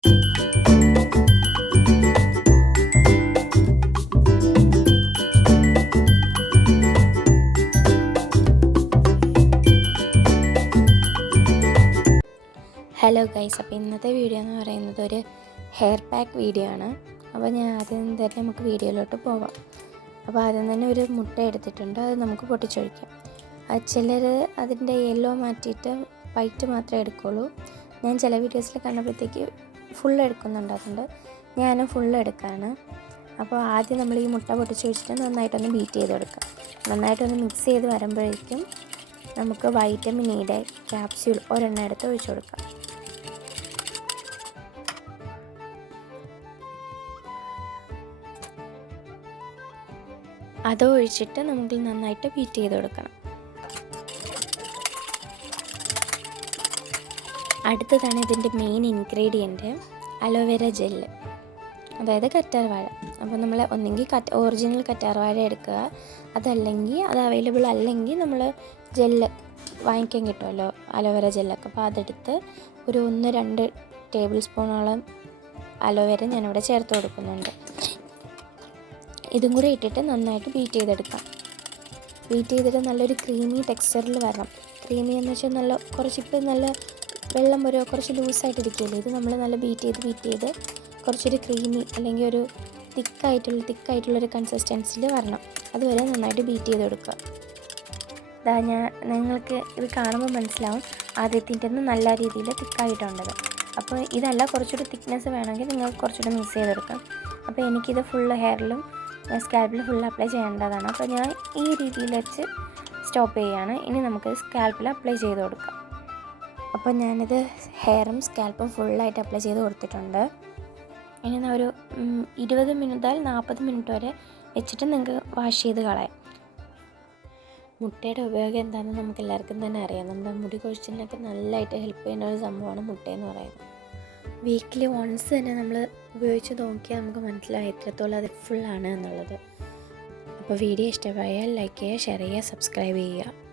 Hello guys, അപ്പോൾ ഇന്നത്തെ video എന്ന് പറയുന്നത് ഒരു ഹെയർ പാക്ക് വീഡിയോ ആണ്. അപ്പോൾ ഞാൻ ആദ്യം തന്നെ നമുക്ക് വീഡിയോയിലോട്ട് പോവാം. അപ്പോൾ ആദ്യം തന്നെ ഒരു മുട്ട എടുത്തിട്ടുണ്ട്, അത് നമുക്ക് പൊട്ടിച്ചൊഴിക്കാം. ചിലർ അതിൻ്റെ യെല്ലോ മാറ്റിയിട്ട് വൈറ്റ് മാത്രമേ എടുക്കുകയുള്ളൂ. ഞാൻ ചില വീഡിയോസിൽ കണ്ടപ്പോഴത്തേക്ക് ഫുള്ള് എടുക്കുന്നുണ്ട്, അതുകൊണ്ട് ഞാനും ഫുള്ള് എടുക്കുകയാണ്. അപ്പോൾ ആദ്യം നമ്മൾ ഈ മുട്ട പൊട്ടിച്ചൊഴിച്ചിട്ട് നന്നായിട്ടൊന്ന് ബീറ്റ് ചെയ്ത് കൊടുക്കാം. നന്നായിട്ടൊന്ന് മിക്സ് ചെയ്ത് വരുമ്പോഴേക്കും നമുക്ക് വൈറ്റമിൻ ഇയുടെ ക്യാപ്സ്യൂൾ ഒരെണ്ണം എടുത്ത് ഒഴിച്ചു കൊടുക്കാം. അത് ഒഴിച്ചിട്ട് നമുക്ക് നന്നായിട്ട് ബീറ്റ് ചെയ്ത് കൊടുക്കണം. അടുത്തതാണ് ഇതിൻ്റെ മെയിൻ ഇൻഗ്രീഡിയൻറ്റ്, അലോവേര ജെല്ല്, അതായത് കറ്റാർവാഴ. അപ്പോൾ നമ്മൾ ഒന്നെങ്കിൽ ഒറിജിനൽ കറ്റാർവാഴ എടുക്കുക, അതല്ലെങ്കിൽ അത് അവൈലബിൾ അല്ലെങ്കിൽ നമ്മൾ ജെല്ല് വാങ്ങിക്കാൻ കിട്ടുമല്ലോ, അലോവേര ജെല്ലൊക്കെ. അപ്പോൾ അതെടുത്ത് ഒരു 1-2 ടേബിൾ സ്പൂണോളം അലോവേര ഞാനിവിടെ ചേർത്ത് കൊടുക്കുന്നുണ്ട്. ഇതും കൂടി ഇട്ടിട്ട് നന്നായിട്ട് ബീറ്റ് ചെയ്തെടുക്കാം. ബീറ്റ് ചെയ്തിട്ട് നല്ലൊരു ക്രീമി ടെക്സ്ചറിൽ വരണം. ക്രീമി എന്ന് വെച്ചാൽ കുറച്ചിപ്പോൾ നല്ല വെള്ളം വരുമോ, കുറച്ച് ലൂസായിട്ടിരിക്കുകയില്ലേ, ഇത് നമ്മൾ നല്ല ബീറ്റ് ചെയ്ത് കുറച്ചൊരു ക്രീമി അല്ലെങ്കിൽ ഒരു തിക്കായിട്ടുള്ളൊരു കൺസിസ്റ്റൻസിൽ വരണം. അതുവരെ നന്നായിട്ട് ബീറ്റ് ചെയ്ത് കൊടുക്കുക. നിങ്ങൾക്ക് ഇത് കാണുമ്പോൾ മനസ്സിലാവും ആദ്യത്തിൻ്റെ നല്ല രീതിയിൽ തിക്കായിട്ടുണ്ടത്. അപ്പോൾ ഇതല്ല, കുറച്ചുകൂടി തിക്നെസ് വേണമെങ്കിൽ നിങ്ങൾക്ക് കുറച്ചുകൂടി മിക്സ് ചെയ്തെടുക്കാം. അപ്പോൾ എനിക്കിത് ഫുള്ള് ഹെയറിലും സ്കാൽപ്പിൽ ഫുൾ അപ്ലൈ ചെയ്യേണ്ടതാണ്. അപ്പോൾ ഞാൻ ഈ രീതിയിൽ വെച്ച് സ്റ്റോപ്പ് ചെയ്യുകയാണ്. ഇനി നമുക്ക് സ്കാൽപ്പിൽ അപ്ലൈ ചെയ്ത് കൊടുക്കാം. അപ്പോൾ ഞാനിത് ഹെയറും സ്കാൽപ്പും ഫുള്ളായിട്ട് അപ്ലൈ ചെയ്ത് കൊടുത്തിട്ടുണ്ട്. ഇനി ഒരു 20 മുതൽ 40 മിനിറ്റ് വരെ വെച്ചിട്ട് നിങ്ങൾക്ക് വാഷ് ചെയ്ത് കളയാം. മുട്ടയുടെ ഉപയോഗം എന്താണെന്ന് നമുക്ക് എല്ലാവർക്കും തന്നെ അറിയാം. നമ്മുടെ മുടി കൊഴിച്ചിലിനൊക്കെ നല്ലതായിട്ട് ഹെൽപ്പ് ചെയ്യുന്ന ഒരു സംഭവമാണ് മുട്ടയെന്ന് പറയുന്നത്. വീക്കിലി വൺസ് തന്നെ നമ്മൾ ഉപയോഗിച്ച് നോക്കിയാൽ നമുക്ക് മനസ്സിലാവും എത്രത്തോളം അത് ഫുള്ളാണ് എന്നുള്ളത്. അപ്പോൾ വീഡിയോ ഇഷ്ടമായാൽ ലൈക്ക് ചെയ്യുക, ഷെയർ ചെയ്യുക, സബ്സ്ക്രൈബ് ചെയ്യുക.